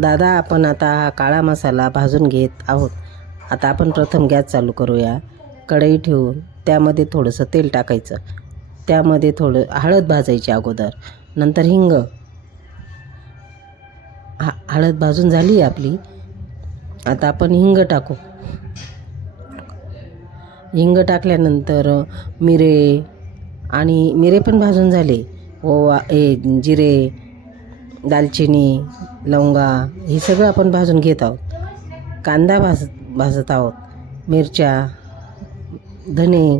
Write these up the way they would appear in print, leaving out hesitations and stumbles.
दादा, आपण आता हा काळा मसाला भाजून घेत आहोत. आता आपण प्रथम गॅस चालू करूया. कढई ठेवून त्यामध्ये थोडंसं तेल टाकायचं. त्यामध्ये थोडं हळद भाजायची अगोदर, नंतर हिंग. हळद भाजून झाली आपली. आता आपण हिंग टाकू. हिंग टाकल्यानंतर मिरे पण भाजून झाले. ओवा, जिरे, दालचिनी, लवंगा हे सगळं आपण भाजून घेत आहोत. कांदा भाजत आहोत. मिरच्या, धने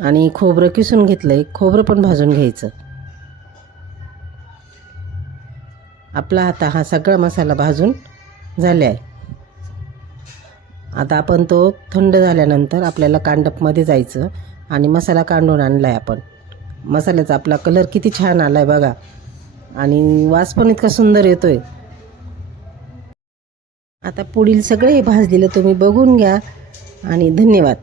आणि खोबरं किसून घेतलं आहे. खोबरं पण भाजून घ्यायचं. आपला आता हा सगळा मसाला भाजून झाला आहे. आता आपण तो थंड झाल्यानंतर आपल्याला कांडपमध्ये जायचं आणि मसाला काढून आणला आहे आपण. मसाल्याचा आपला कलर किती छान आला आहे बघा, आणि वास पण इतका सुंदर येतो आहे. आता पुढील सगळे भाजलेलं तुम्ही बघून घ्या आणि धन्यवाद.